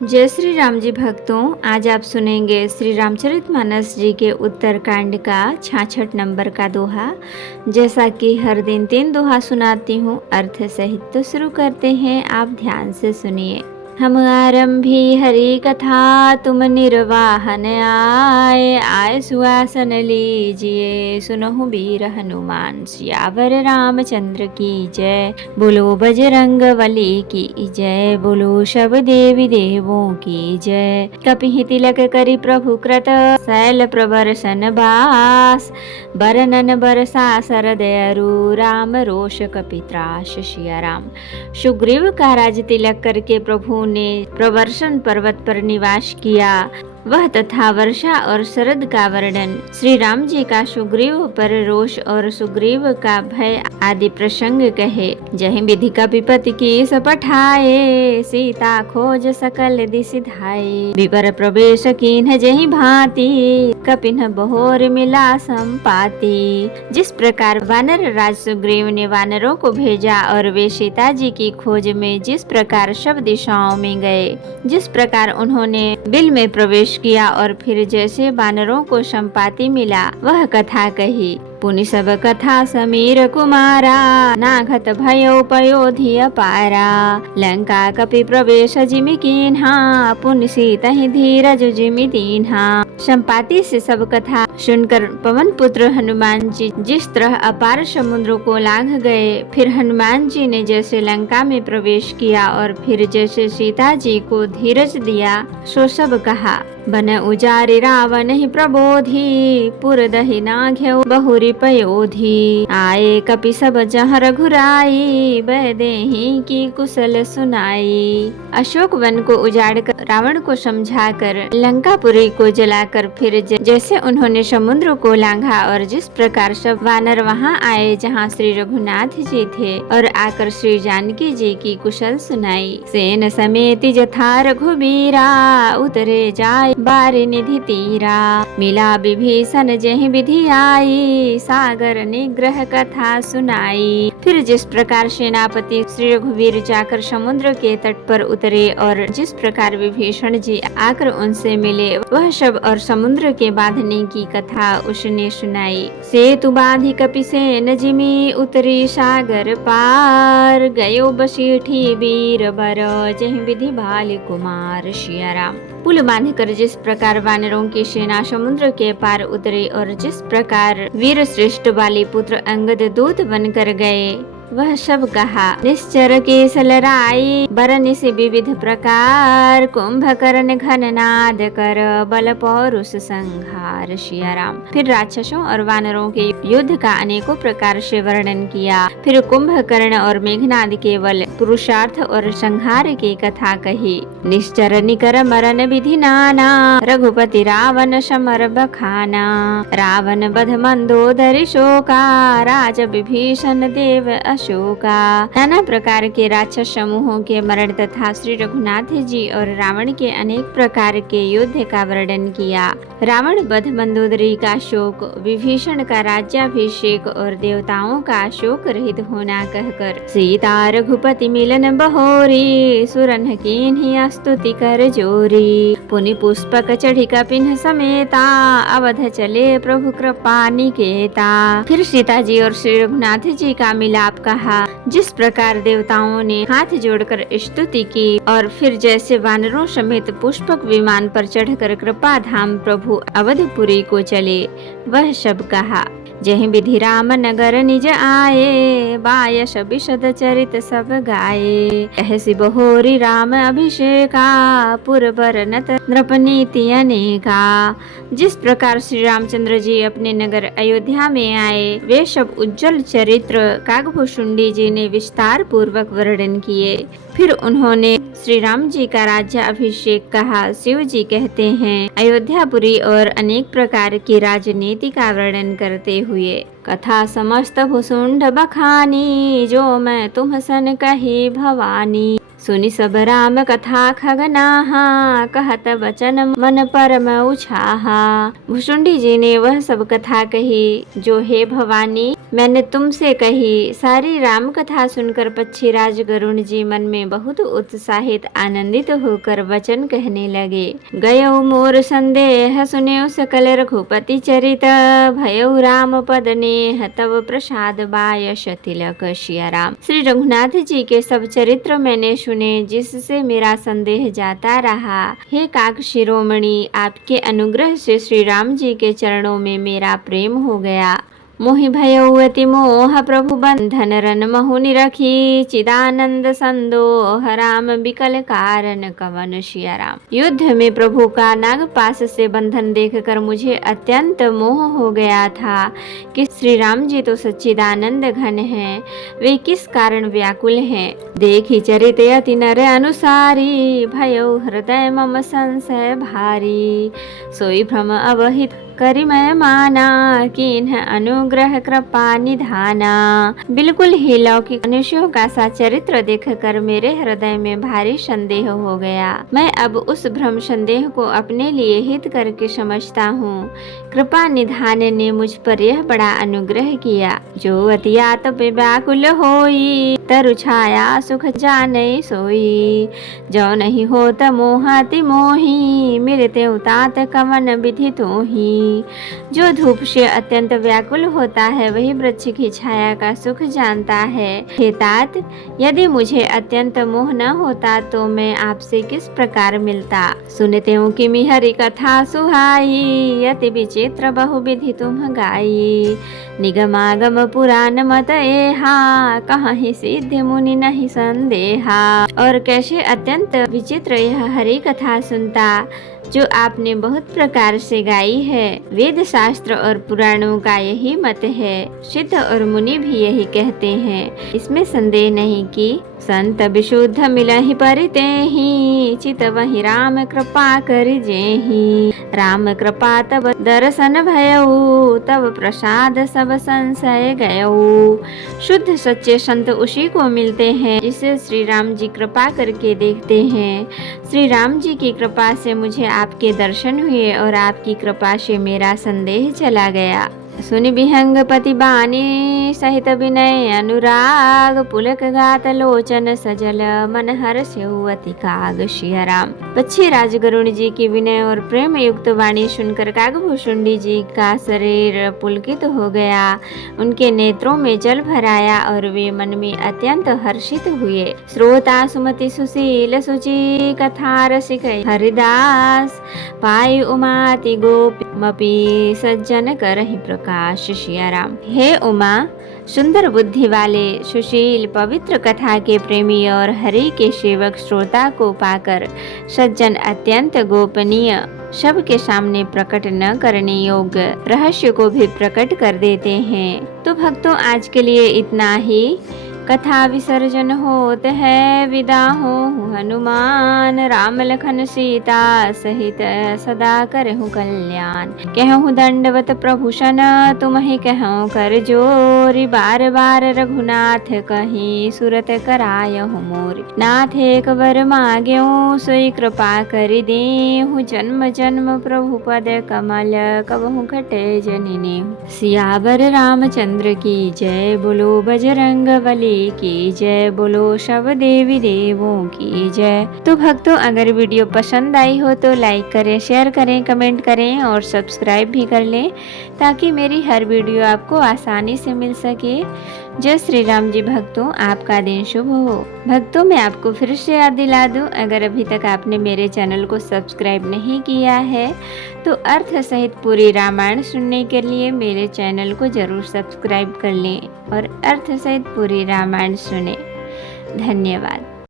जय श्री राम जी भक्तों, आज आप सुनेंगे श्री रामचरितमानस जी के उत्तरकांड का 66 नंबर का दोहा। जैसा कि हर दिन 3 दोहा सुनाती हूँ अर्थ सहित, तो शुरू करते हैं। आप ध्यान से सुनिए। हम आरंभी हरि कथा, तुम निर्वाहन आए सुआसन लीजिए, सुनहु वीर हनुमान सियावर रामचंद्र की जय। बोलो बजरंग बली की जय, बोलो सब देवी देवों की जय। कपिहि तिलक करि प्रभु कृत, शैल प्रबरसन बास, बरनन बरसा सरदयरु, राम रोष कपित्राश सिया राम। सुग्रीव का राज तिलक करके प्रभु ने प्रवर्षण पर्वत पर निवास किया, वह तथा वर्षा और शरद का वर्णन, श्री राम जी का सुग्रीव पर रोष और सुग्रीव का भय आदि प्रसंग कहे। जहि विधि का विपत्ति की सपठाए, सीता खोज सकल दिस धाये, विवर प्रवेश कीन्ह जहि भांति, कपिन बहोर मिला संपाति। जिस प्रकार वानर राज सुग्रीव ने वानरों को भेजा और वे सीता जी की खोज में जिस प्रकार सब दिशाओं में गए, जिस प्रकार उन्होंने बिल में प्रवेश किया और फिर जैसे वानरों को संपाति मिला, वह कथा कही। पुनि सब कथा समीर कुमारा, नाघत भयो पयोधि अपारा, लंका कपि प्रवेश जिमि कीन्हा, पुनि सीतहि धीरज जिमि दीन्हा। संपाति से सब कथा सुनकर पवन पुत्र हनुमान जी जिस तरह अपार समुद्र को लांघ गए, फिर हनुमान जी ने जैसे लंका में प्रवेश किया और फिर जैसे सीता जी को धीरज दिया, सो सब कहा। बन उजारि रावण ही प्रबोधि, पुर दहि नाघ्यौ बहुरि पयोधि, आए कपि सब जहाँ रघुराई, बैदेही की कुशल सुनाई। अशोक वन को उजाड़ कर रावण को समझाकर लंकापुरी को जलाकर फिर जैसे उन्होंने समुद्र को लांघा और जिस प्रकार सब वानर वहां आए जहां श्री रघुनाथ जी थे और आकर श्री जानकी जी की कुशल सुनाई। सेन समेत जथा रघुबीरा, उतरे जाय बारी निधि तीरा, मिला विभीषण जहि विधि आई, सागर निग्रह कथा सुनाई। फिर जिस प्रकार सेनापति श्री रघुवीर जाकर समुद्र के तट पर उतरे और जिस प्रकार विभीषण जी आकर उनसे मिले, वह सब और समुद्र के बांधने की कथा उसने सुनाई। सेतु बांधि कपि सेन जिमि, उतरी सागर पार, गयो बसीठी वीर बर, जहि विधि भाल कुमार सिया राम। पुल बांधकर जिस प्रकार वानरों की सेना समुद्र के पार उतरी और जिस प्रकार वीर श्रेष्ठ वाली पुत्र अंगद दूत बनकर गए, वह सब कहा। निश्चर केसल राई, बरन से विविध प्रकार, कुंभकर्ण घन नाद कर, बल पौरुष संहार सिया राम। फिर राक्षसों और वानरों के युद्ध का अनेकों प्रकार से वर्णन किया। फिर कुंभकर्ण और मेघनाद के बल, पुरुषार्थ और संहार की कथा कही। निश्चर निकर मरण विधि नाना, रघुपति रावण समर बखाना, रावण बध मंदोदरी शोका, राज विभीषण देव अशोका। नाना प्रकार के राक्षस समूहों के मरण तथा श्री रघुनाथ जी और रावण के अनेक प्रकार के युद्ध का वर्णन किया। रावण बध मंदोदरी का शोक, विभीषण का राज्याभिषेक और देवताओं का शोक रहित होना कहकर, सीता रघुपति मिलन बहोरी, सुरन कीन्ही स्तुति कर जोरी, पुनि पुष्पक चढ़ी कपिन समेता, अवध चले प्रभु कृपा निकेता। फिर सीता जी और श्री रघुनाथ जी का मिलाप कहा। जिस प्रकार देवताओं ने हाथ जोड़कर स्तुति की और फिर जैसे वानरों समेत पुष्पक विमान पर चढ़कर कृपा धाम प्रभु अवधपुरी को चले, वह सब कहा। जहि विधि राम नगर निज आए, बायस विशद चरित सब गाये, कहसी बहोरी राम अभिषेका, पुरबर नत नृपनीति अनेका। जिस प्रकार श्री रामचंद्र जी अपने नगर अयोध्या में आए, वे सब उज्जवल चरित्र काकभूषुंडी जी ने विस्तार पूर्वक वर्णन किए। फिर उन्होंने श्री राम जी का राज्य अभिषेक कहा। शिव जी कहते हैं, अयोध्यापुरी और अनेक प्रकार की राजनीति का वर्णन करते हुए, कथा समस्त भुसुंड बखानी, जो मैं तुम सन कही भवानी, सुनि सब राम कथा खगनाहा, कहत बचन मन परम उछाहा। भुसुंडी जी ने वह सब कथा कही जो हे भवानी मैंने तुमसे कही। सारी राम कथा सुनकर पक्षीराज गरुण जी मन में बहुत उत्साहित आनंदित होकर वचन कहने लगे। गयो मोर संदेह सुन्यो सकल रघुपति चरित, भयो राम पद नेह तव प्रसाद बायस तिलक सिया राम। श्री रघुनाथ जी के सब चरित्र मैंने सुने, जिससे मेरा संदेह जाता रहा। हे काक शिरोमणि, आपके अनुग्रह से श्री राम जी के चरणों में मेरा प्रेम हो गया। मोहि भयउ अति मोह प्रभु बंधन रन महु निरखी, चिदानंद संदोह राम बिकल कारण कवन सिया राम। युद्ध में प्रभु का नागपाश से बंधन देखकर मुझे अत्यंत मोह हो गया था कि श्री राम जी तो सच्चिदानंद घन हैं, वे किस कारण व्याकुल हैं। देखी चरित अति नर अनुसारी, भयउ हृदय मम संशय भारी। सोई भ्रम अवहित करि मैं माना, किन्ह अनुग्रह कृपा निधाना। बिल्कुल ही लौकिक मनुष्यों का सा चरित्र देखकर मेरे हृदय में भारी संदेह हो गया। मैं अब उस भ्रम संदेह को अपने लिए हित करके समझता हूँ। कृपा निधान ने मुझ पर यह बड़ा अनुग्रह किया। जो अतियात व्याकुल होई, तरु छाया सुख जाने सोई। जो नहीं होत मोह अति मोही, मिलते उतात कवन विधि तोही। जो धूप से अत्यंत व्याकुल होता है, वही वृक्ष की छाया का सुख जानता है। हे तात, यदि मुझे अत्यंत मोह न होता तो मैं आपसे किस प्रकार मिलता। सुनते हूँ कि मिहरी कथा सुहाई, अति विचित्र बहुविधि तुम गाई। निगमागम पुराण मत एहा, कहीं सिद्ध मुनि नहीं संदेहा। और कैसे अत्यंत विचित्र यह हरि कथा सुनता, जो आपने बहुत प्रकार से गाई है। वेद शास्त्र और पुराणों का यही मत है, सिद्ध और मुनि भी यही कहते हैं, इसमें संदेह नहीं कि संत विशुद्ध मिलहि परिते ही, चित वही राम कृपा करि जेहि। राम कृपा तब दर्शन भयउ, तब प्रसाद सब संशय गयउ। शुद्ध सच्चे संत उसी को मिलते हैं जिसे श्री राम जी कृपा करके देखते हैं। श्री राम जी की कृपा से मुझे आपके दर्शन हुए और आपकी कृपा से मेरा संदेह चला गया। सुनि विहंग पति बानी, सहित विनय अनुराग। पुलक गात लोचन सजल, मन हर्षयउ अति काग सिया राम। पक्षी राज गरुण जी की विनय और प्रेम युक्त वाणी सुनकर कागभूषुंडी जी का शरीर पुलकित हो गया। उनके नेत्रों में जल भर आया और वे मन में अत्यंत हर्षित हुए। श्रोता सुमति सुशील सुचि, कथा रसिक हरिदास। पाई उमाति गोपी सज्जन करहि प्रकाश सिया राम। हे उमा, सुंदर बुद्धि वाले, सुशील, पवित्र कथा के प्रेमी और हरि के सेवक श्रोता को पाकर सज्जन अत्यंत गोपनीय, सबके सामने प्रकट न करने योग्य रहस्य को भी प्रकट कर देते हैं। तो भक्तों, आज के लिए इतना ही। कथा विसर्जन होत है, विदा हो हनुमान। राम लखन सीता सहित सदा करहु कल्याण। कहूँ दंडवत प्रभु सन, तुम्हि कहूँ कर जोरी। बार बार रघुनाथ कहीं, सुरत करायहु मोरी। नाथ एक वर माग्यो, सोई कृपा करि देहु। जन्म जन्म प्रभु पद कमल, कबहु घटे जननी। सियावर रामचंद्र की जय, बोलो बजरंग बली की जय, बोलो सब देवी देवों की जय। तो भक्तों, अगर वीडियो पसंद आई हो तो लाइक करें, शेयर करें, कमेंट करें और सब्सक्राइब भी कर लें, ताकि मेरी हर वीडियो आपको आसानी से मिल सके। जय श्री राम जी। भक्तों, आपका दिन शुभ हो। भक्तों, मैं आपको फिर से याद दिला दूं, अगर अभी तक आपने मेरे चैनल को सब्सक्राइब नहीं किया है तो अर्थ सहित पूरी रामायण सुनने के लिए मेरे चैनल को जरूर सब्सक्राइब कर लें और अर्थ सहित पूरी रामायण सुने। धन्यवाद।